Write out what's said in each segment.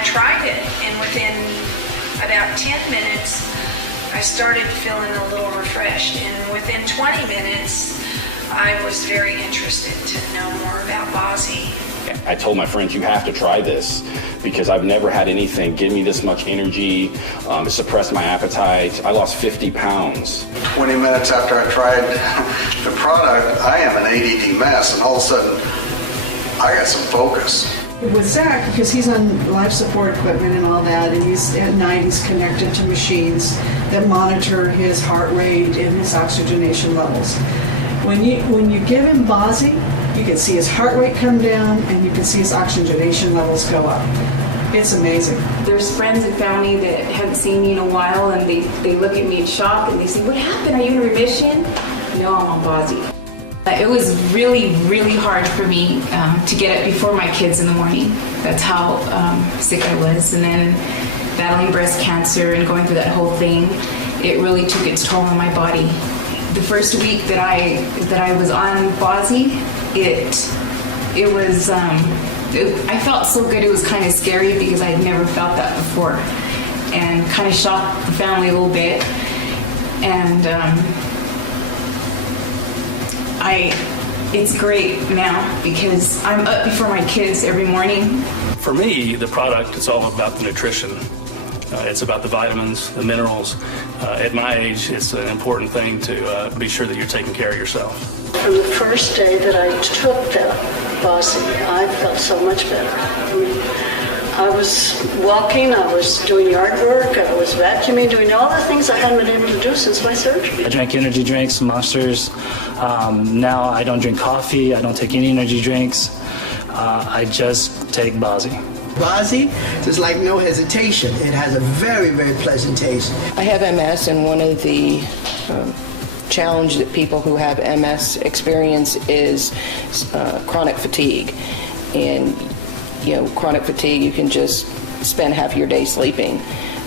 I tried it, and within about 10 minutes, I started feeling a little refreshed, and within 20 minutes, I was very interested to know more about BAZI. I told my friends, you have to try this because I've never had anything give me this much energy. It suppressed my appetite. I lost 50 pounds. 20 minutes after I tried the product, I am an ADD mess, and all of a sudden, I got some focus. With Zach, because he's on life support equipment and all that, and he's at night he's connected to machines that monitor his heart rate and his oxygenation levels. When you give him BAZI, you can see his heart rate come down and you can see his oxygenation levels go up. It's amazing. There's friends and family that haven't seen me in a while, and they look at me in shock and they say, "What happened? Are you in remission?" No, I'm on BAZI. It was really, really hard for me to get up before my kids in the morning. That's how sick I was. And then battling breast cancer and going through that whole thing, it really took its toll on my body. The first week that I was on BAZI, it was I felt so good. It was kind of scary because I had never felt that before, and kind of shocked the family a little bit. And it's great now because I'm up before my kids every morning. For me, the product, it's all about the nutrition. It's about the vitamins, the minerals. At my age, it's an important thing to be sure that you're taking care of yourself. From the first day that I took that BAZI, I felt so much better. I was walking, I was doing yard work, I was vacuuming, doing all the things I hadn't been able to do since my surgery. I drank energy drinks, Monsters. Now I don't drink coffee, I don't take any energy drinks. I just take BAZI. BAZI is like no hesitation. It has a very, very pleasant taste. I have MS, and one of the challenge that people who have MS experience is chronic fatigue. And chronic fatigue, you can just spend half your day sleeping,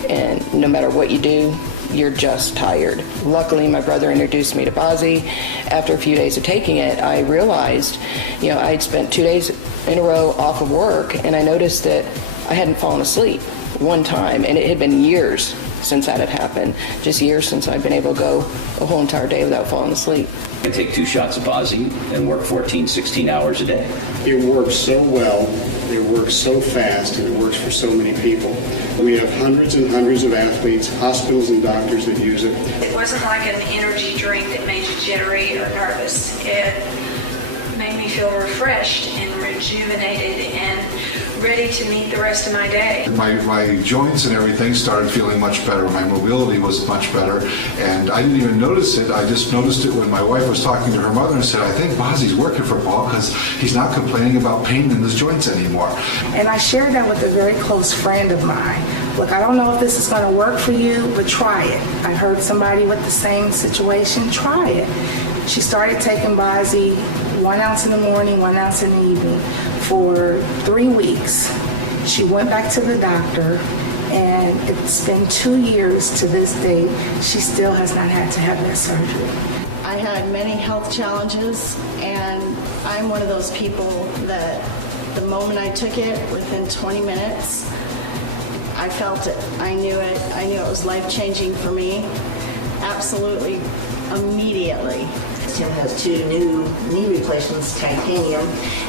and no matter what you do, you're just tired. Luckily, my brother introduced me to BAZI. After a few days of taking it, I realized, I'd spent 2 days in a row off of work, and I noticed that I hadn't fallen asleep one time, and it had been years since that had happened. Just years since I'd been able to go a whole entire day without falling asleep. I take 2 shots of BAZI and work 14, 16 hours a day. It works so well, it works so fast, and it works for so many people. We have hundreds and hundreds of athletes, hospitals and doctors that use it. It wasn't like an energy drink that made you jittery or nervous. It made me feel refreshed and rejuvenated and ready to meet the rest of my day. My joints and everything started feeling much better. My mobility was much better, and I didn't even notice it. I just noticed it when my wife was talking to her mother and said, "I think BAZI's working for Paul because he's not complaining about pain in his joints anymore." And I shared that with a very close friend of mine. Look, I don't know if this is going to work for you, but try it. I heard somebody with the same situation. Try it. She started taking BAZI 1 ounce in the morning, 1 ounce in the evening for 3 weeks. She went back to the doctor, and it's been 2 years to this date. She still has not had to have that surgery. I had many health challenges, and I'm one of those people that the moment I took it, within 20 minutes, I felt it. I knew it. I knew it was life-changing for me. Absolutely, immediately. Tim has 2 new knee replacements, titanium,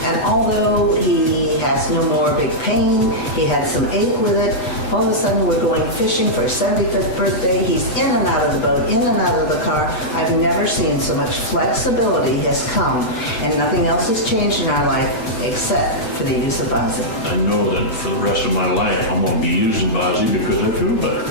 and although he has no more big pain, he had some ache with it, all of a sudden we're going fishing for his 75th birthday. He's in and out of the boat, in and out of the car. I've never seen so much flexibility has come, and nothing else has changed in our life except for the use of BAZI. I know that for the rest of my life I'm going to be using BAZI because I feel better.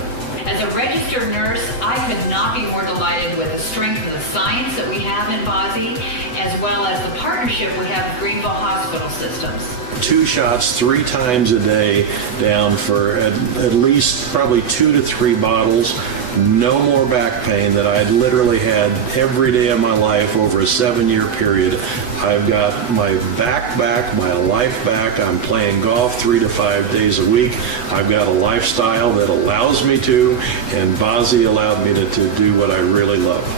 As a registered nurse, I could not be more delighted with the strength of the science that we have in BAZI, as well as the partnership we have with Greenville Hospital Systems. 2 shots 3 times a day, down for at least probably 2 to 3 bottles. No more back pain that I'd literally had every day of my life over a 7-year period. I've got my back, my life back. I'm playing golf 3 to 5 days a week. I've got a lifestyle that allows me to, and BAZI allowed me to do what I really love.